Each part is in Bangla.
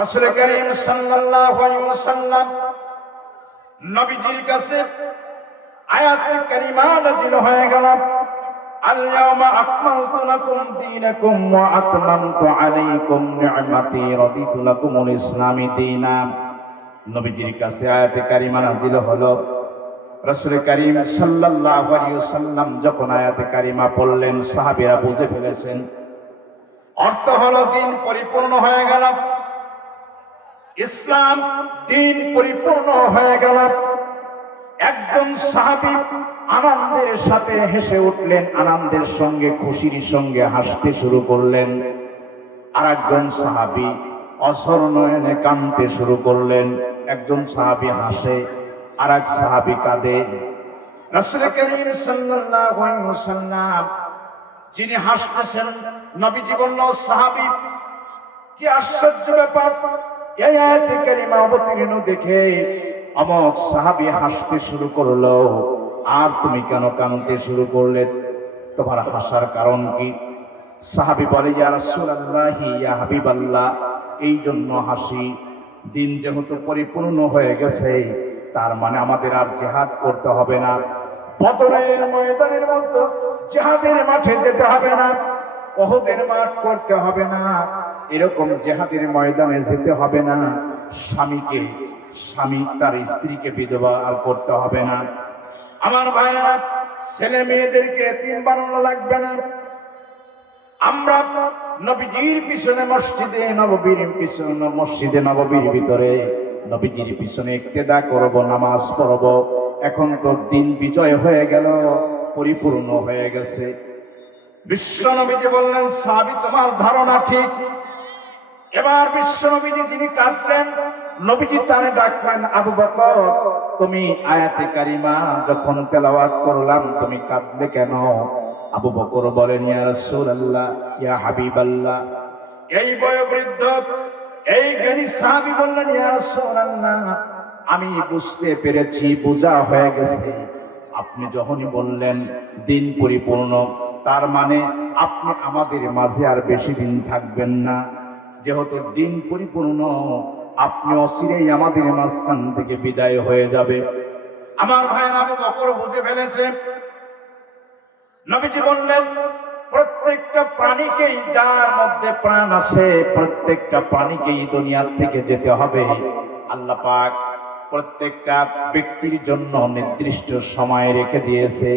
রাসুল করিম সাল্লাল্লাহু আলাইহি ওয়াসাল্লাম নবীজির কাছে আয়াতে কারিমা নাযিল হয়ে গেল। আল ইয়াউমা আকমালতু লাকুম দীনাকুম ওয়া আতমামতু আলাইকুম নি'মাতি রাদিতু লাকুমুল ইসলামি দীনা। নবীজির কাছে আয়াত কারিমা নাজিল হলো। রাসুল করিম সাল্লাল্লাহু আলাইহি ওয়াসাল্লাম যখন আয়াত কারিমা পড়লেন, সাহাবীরা বুঝে ফেলেছেন। অর্থ হলো দিন পরিপূর্ণ হয়ে গেল। ইসলাম দিন পরিপূর্ণ হয়ে গেল। একজন সাহাবী আনন্দের সাথে হেসে উঠলেন, আনন্দের সঙ্গে, খুশির সঙ্গে হাসতে শুরু করলেন। আর একজন সাহাবী অসর কাঁদতে শুরু করলেন। একজন সাহাবী হাসে আর এক সাহাবী কাঁদে। যিনি হাসতেছেন, নবীজি বলল, সাহাবী, কি আশ্চর্য ব্যাপার এই আয়াতে কারিমা অবতীর্ণ দেখে অমক সাহাবী হাসতে শুরু করল। আর তুমি কেন কাঁদতে শুরু করলে? তোমার হাসার কারণ কি? সাহাবী বলে, ইয়া রাসূলুল্লাহ, ইয়া হাবিবাল্লাহ, এই জন্য হাসি। দিন যেহেতু পরিপূর্ণ হয়ে গেছে, তার মানে আমাদের আর জেহাদ করতে হবে না। বদরের ময়দানের মতো জেহাদের মাঠে যেতে হবে না। ওহদের মাঠ করতে হবে না। এরকম জেহাদের ময়দানে যেতে হবে না। স্বামীকে, স্বামী তার স্ত্রীকে বিধবা আর করতে হবে না। আমার ভাইয়েরা, ছেলে মেয়েদেরকে তিন বানানো লাগবে না। আমরা নবীজির পিছনে মসজিদে, নববীর পিছনে, মসজিদে, নববীর ভিতরে নবীজির পিছনে ইক্তেদা করব, নামাজ পড়ব। এখন তো দিন বিজয় হয়ে গেল, পরিপূর্ণ হয়ে গেছে। বিশ্ব নবীজি বললেন, সাবি, তোমার ধারণা ঠিক। এবার বিশ্ব নবীজি যিনি কাঁদলেন, নবীজি তারে ডাকলেন, আবু বকর, তুমি আয়াতে কারিমা যখন তেলাওয়াত করলাম, তুমি কাঁদলে কেন? আবু বকর বলেন, ইয়া রাসূলুল্লাহ, ইয়া হাবিবাল্লাহ। এই বয়োবৃদ্ধ, এই জ্ঞানী সাহাবী বললেন, ইয়া রাসূলুল্লাহ, আমি বুঝতে পেরেছি, বোঝা হয়ে গেছে। আপনি যখনই বললেন, দিন পরিপূর্ণ, তার মানে আপনি আমাদের মাঝে আর বেশি দিন থাকবেন না। যেহেতু দিন পরিপূর্ণ, আপনি অচিরেই আমাদের মাঝখান থেকে বিদায় হয়ে যাবে। আমার ভাইয়ের আবু বকর বুঝে ফেলেছে। নবীজি বললেন, প্রত্যেকটা প্রাণীকেই যার মধ্যে প্রাণ আছে, প্রত্যেকটা প্রাণীকেই দুনিয়ার থেকে যেতে হবে। আল্লাহ পাক প্রত্যেকটা ব্যক্তির জন্য নির্দিষ্ট সময় রেখে দিয়েছে।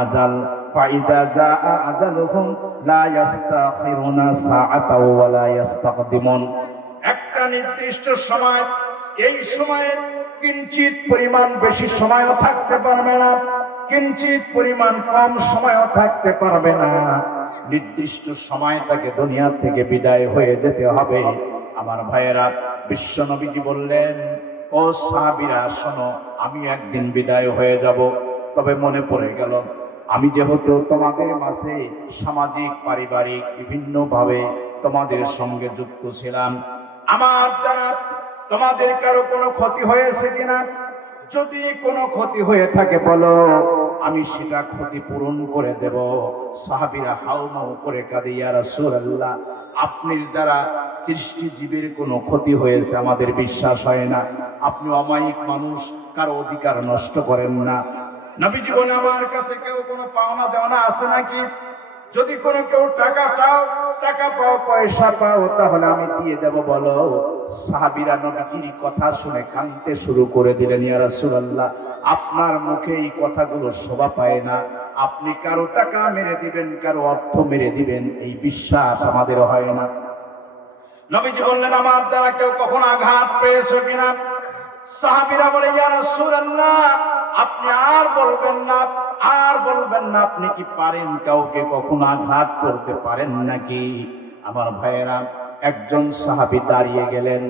আজাল একটা নির্দিষ্ট সময়, এই পরিমাণ বেশি সময়ও থাকতে পারবে না, কিঞ্চিত পরিমাণ কম সময়ও থাকতে পারবে না। নির্দিষ্ট সময় তাকে দুনিয়া থেকে বিদায় হয়ে যেতে হবে। আমার ভাইয়েরা, বিশ্ব নবীজি বললেন, ও সাহাবীরা, শোনো, আমি একদিন বিদায় হয়ে যাব। তবে মনে পড়ে গেল, আমি যেহেতু তোমাদের মাঝে সামাজিক, পারিবারিক, বিভিন্নভাবে তোমাদের সঙ্গে যুক্ত ছিলাম, আমার দ্বারা তোমাদের কারও কোনো ক্ষতি হয়েছে কিনা? যদি কোনো ক্ষতি হয়ে থাকে বলো, আমি সেটা ক্ষতি পূরণ করে দেব। সাহাবিরা হাউমাউ করে কাঁদে, ইয়া রাসূলুল্লাহ, আপনার দ্বারা সৃষ্টি জীবের কোনো ক্ষতি হয়েছে আমাদের বিশ্বাস হয় না। আপনি অমায়িক মানুষ, কারও অধিকার নষ্ট করেন না। নবী জীবনে আমার কাছে কেউ কোনো পাওনা দেওয়ানা আছে নাকি? যদি কোনো কেউ টাকা চাও, টাকা পাও, পয়সা পাও, তাহলে আমি দিয়ে দেব, বলো। সাহাবিরা নবীজির কথা শুনে কাঁদতে শুরু করে দিলেন, ইয়া রাসূলুল্লাহ, আপনার মুখে এই কথাগুলো শোভা পায় না। আপনি কারও টাকা মেরে দিবেন, কারও অর্থ মেরে দিবেন, এই বিশ্বাস আমাদের হয় না। নবীজি বললেন, আমার দ্বারা কেউ কখন আঘাত পেয়েছে কিনা? সাহাবিরা বলে, ইয়া রাসূলুল্লাহ আপনি আর বলবেন না, আর বলবেন না, আপনি কি পারেন কাউকে কখনো আঘাত করতে পারেন নাকি? আমার ভাইয়েরা, একজন সাহাবী দাঁড়িয়ে গেলেন,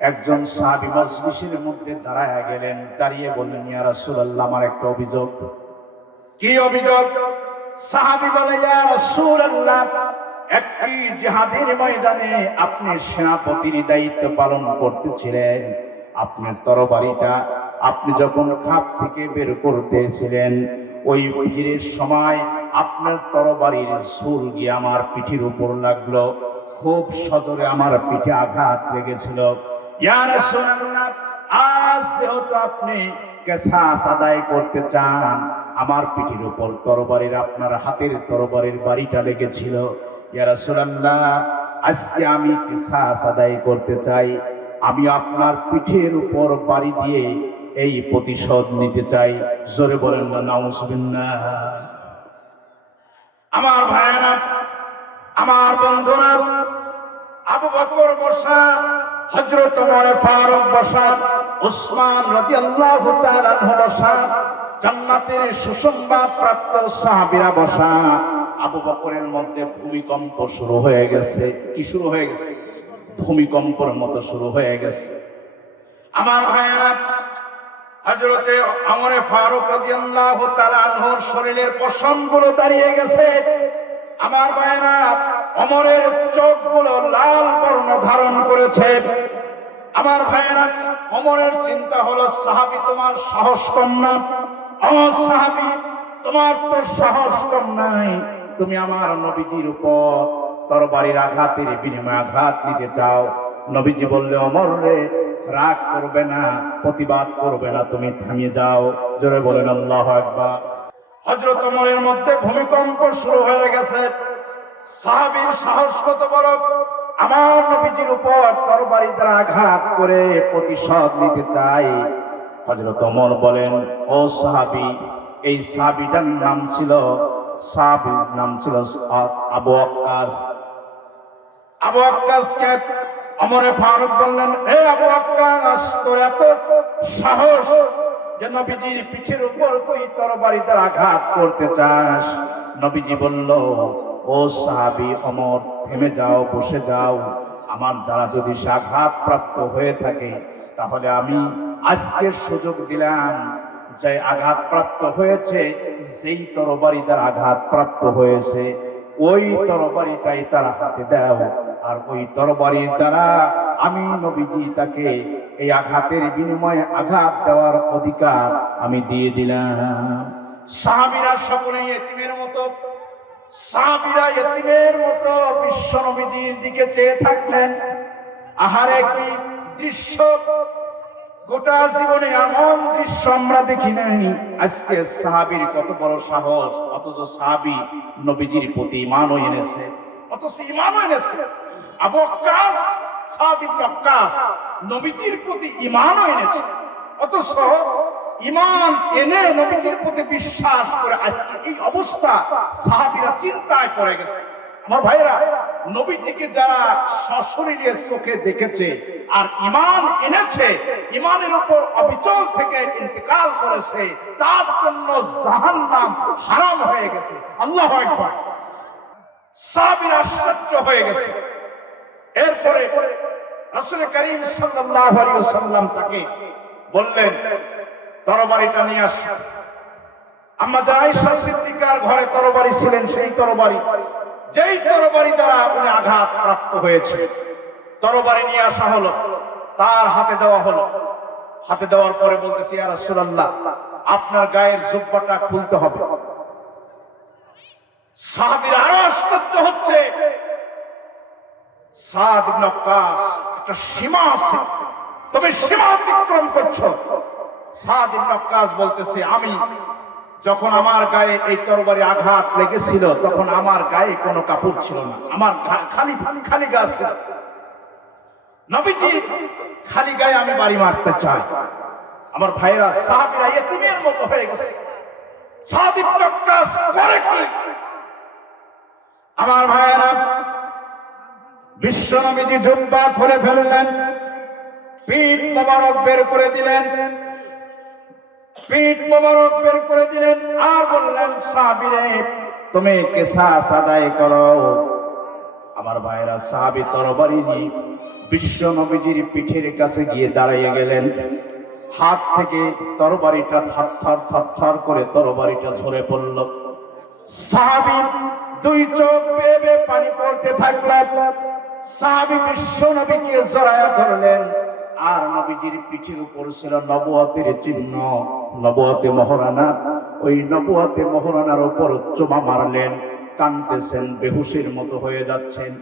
একজন সাহাবী মজলিসের মধ্যে দাঁড়ায় গেলেন, দাঁড়িয়ে বললেন, ইয়া রাসূলুল্লাহ, আমার একটা অভিযোগ। কি অভিযোগ? সাহাবী বলে, ইয়া রাসূলুল্লাহ, একটি জিহাদের ময়দানে আপনি সেনাপতির দায়িত্ব পালন করতেছিলেন। আপনার তরবারিটা আপনি যখন খাপ থেকে বের করতেছিলেন, ওই ভিড়ের সময় আপনার তরবারির সুর গিয়ে আমার পিঠির উপর লাগল। খুব সজোরে আমার পিঠে আঘাত লেগেছিল। আজ যেহেতু আপনি কেসাস আদায় করতে চান, আমার পিঠের উপর তরবারির, আপনার হাতের তরবারির বাড়িটা লেগেছিল। ইয়া রাসূলুল্লাহ, আজকে আমি কেসাস আদায় করতে চাই। আমি আপনার পিঠের উপর বাড়ি দিয়ে এই প্রতিশোধ নিতে চাই। জোরে বলেন না, নাউজুবিল্লাহ। আমার ভাইয়েরা, আমার বন্ধুরা, আবু বকর বসা ওমর ফারুক বসা উসমান তাআলা আনহু বসা জান্নাতের সুসংবাদ প্রাপ্ত সাহাবীরা বসা আবু বকরের মধ্যে ভূমিকম্প শুরু হয়ে গেছে। কি শুরু হয়ে গেছে? ভূমিকম্পর মতো শুরু হয়ে গেছে। আমার ভাইয়েরা হজরতে আমরে ফারুক রাদিয়াল্লাহু তাআলা আনহুর শরীরের পশমগুলো দাঁড়িয়ে গেছে। আমার ভাইয়েরা অমরের চোখগুলো লাল বর্ণ ধারণ করেছে। আমার ভাইয়েরা অমরের চিন্তা হলো, সাহাবী, তোমার সাহস কম না? আমার সাহাবী, তোমার তো সাহস কম নাই। তুমি আমার নবীজির উপর তরবারির আঘাতের বিনিময়ে আঘাত নিতে চাও। নবীজি বললে অমর রে রাগ করবে না, প্রতিবাদ করবে না, তুমি থামিয়ে যাও। জোরে বলেন, আল্লাহ একবার হজরত অমরের মধ্যে ভূমিকম্প শুরু হয়ে গেছে। সাহাবীর সাহস কত বড়? আমার নবীজির উপর তরবারি দ্বারা আঘাত করে প্রতিশোধ নিতে চাই। হজরত ওমর বলেন, ও সাহাবী, এই সাহাবীটার নাম ছিল, সাহাবীর নাম ছিল আবু আক্কাস। আবু আক্কাসকে অমরে ফারুক বললেন, এ আবু আক্কাস তোর এত সাহস যে নবীজির পিঠের উপর তুই তরবারি দ্বারা আঘাত করতে চাস? নবীজি বলল, ও সাহাবী অমর, থেমে যাও, বসে যাও। আমার দ্বারা যদি সে আঘাত প্রাপ্ত হয়ে থাকে, তাহলে আমি আজকে সুযোগ দিলাম। যে আঘাত প্রাপ্ত হয়েছে, যেই তরবারি দ্বারা আঘাত প্রাপ্ত হয়েছে, ওই তরবারিটাই তার হাতে দাও। আর ওই তরবারির দ্বারা আমি নবীজি তাকে এই আঘাতের বিনিময়ে আঘাত দেওয়ার অধিকার আমি দিয়ে দিলাম। সাহাবিরা সকলে এতিমের মতো, সাহাবিরা এতিমের মতো বিশ্ব নবীজির দিকে চেয়ে থাকলেন। আহারে কি দৃশ্য, গোটা জীবনে এমন দৃশ্য আমরা দেখি নাই। আজকে সাহাবির কত বড় সাহস, অথচ সাহাবি নবীজির প্রতি ইমানও এনেছে, অথচ ইমানও এনেছে। আবু সাদ ইবনে আক্কাস নবীজির প্রতি ইমানও এনেছে। অথচ ইমান এনে নবীজির প্রতি বিশ্বাস করে আজকে এই অবস্থা সাহাবিরা চিন্তায় পড়ে গেছে। আমার ভাইরা নবীজিকে যারা সশরীরে চোখে দেখেছে আর ইমান এনেছে ইমানের উপর অবিচল থেকে ইন্তেকাল করেছে, তার জন্য জাহান্নাম হারাম হয়ে গেছে। আল্লাহ একবার সাহাবীর আশ্চর্য হয়ে গেছে। এরপরে রাসূল করিম আলাইহি তাকে বললেন, তরবারিটা নিয়ে আস। আম্মা যারা আয়েশা সিদ্দিকার ঘরে তরবারি ছিলেন, সেই তরবারি, যেই তরবারি দ্বারা উনি আঘাত প্রাপ্ত হয়েছে, তরবারি নিয়ে আসা হলো, তার হাতে দেওয়া হলো। হাতে দেওয়ার পরে বলতেছি, ইয়া রাসূলুল্লাহ, আপনার গায়ের জুব্বাটা খুলতে হবে। সাহাবীর আরও আশ্চর্য হচ্ছে। সাদ একটা সীমা আছে। তুমি সীমা অতিক্রম করছ। সাদ বলতেছে, আমি যখন আমার গায়ে এই তরবারি আঘাত লেগেছিল, তখন আমার গায়ে কোনো কাপড় ছিল না। আমার খালি খালি গা ছিল। নবীজি, খালি গায়ে আমি বাড়ি মারতে চাই। আমার ভাইরা সাহাবীরা এতিমের মতো হয়ে গেছে। সাদ ইবনে ওয়াক্কাস করে কি? আমার ভাইয়েরা বিশ্বনবীজি জুব্বা খুলে ফেললেন। পিঠ মোবারক বের করে দিলেন। পিঠ মোবারক বের করে দিলেন। আর বললেন, সাবিরে, তুমি কেসাস আদায় করো? আমার ভাইরা সাহাবি তরবারি নিয়ে বিশ্ব নবীজির পিঠের কাছে গিয়ে দাঁড়িয়ে গেলেন। হাত থেকে তরবারিটা থর থর থর থর করে তরবারিটা ঝরে পড়ল। সাহাবি দুই চোখ বেয়ে পানি পড়তে থাকলেন। সাহাবি বিশ্ব নবীকে জড়ায়া ধরলেন। আর নবীজির পিঠের উপর ছিল নবুয়াতের চিহ্ন। নবুয়াতে মহারানা, ওই নবুয়াতে মহারানার উপর চুমা মারলেন। কানতেছেন, বেহুশের মতো হয়ে যাচ্ছেন।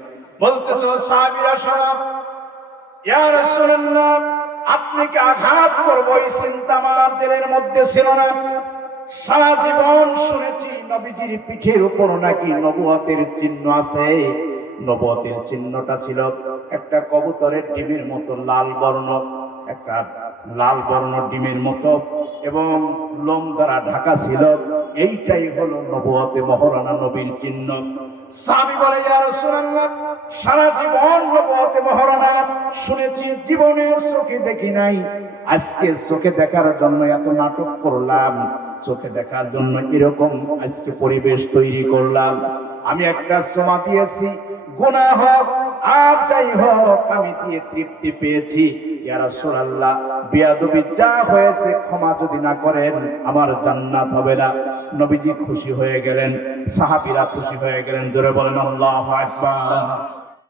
বলতেছো সাহাবীরা, শোনো। ইয়া রাসূলুল্লাহ, আপনি কি আঘাত করব? এই চিন্তা আমার দিলের মধ্যে ছিল না। সারা জীবন শুনেছি নবীজির পিঠের উপর নাকি নবুয়তের চিহ্ন আছে। নবুয়তের চিহ্নটা ছিল একটা কবুতরের ডিমের মতো লাল বর্ণ, একটা লাল বর্ণ ডিমের মতো এবং লোম দ্বারা ঢাকা ছিল। এইটাই হলো নবুয়তে মহারানা নবীর চিহ্ন। সাহাবী বলে সারা জীবন নবুয়তে মহারানা শুনেছি, জীবনে চোখে দেখি নাই। আজকে চোখে দেখার জন্য এত নাটক করলাম, চোখে দেখার জন্য এরকম আজকে পরিবেশ তৈরি করলাম। আমি একটা সমা দিয়েছি গুনাহ হোক, আর যাই হোক, আমি দিয়ে তৃপ্তি পেয়েছি। ইয়ারা রাসূলুল্লাহ, বিয়াদবি যা হয়েছে ক্ষমা যদি না করেন, আমার জান্নাত হবে না। নবীজি খুশি হয়ে গেলেন, সাহাবীরা খুশি হয়ে গেলেন, জোরে বলেন আল্লাহ আকবার।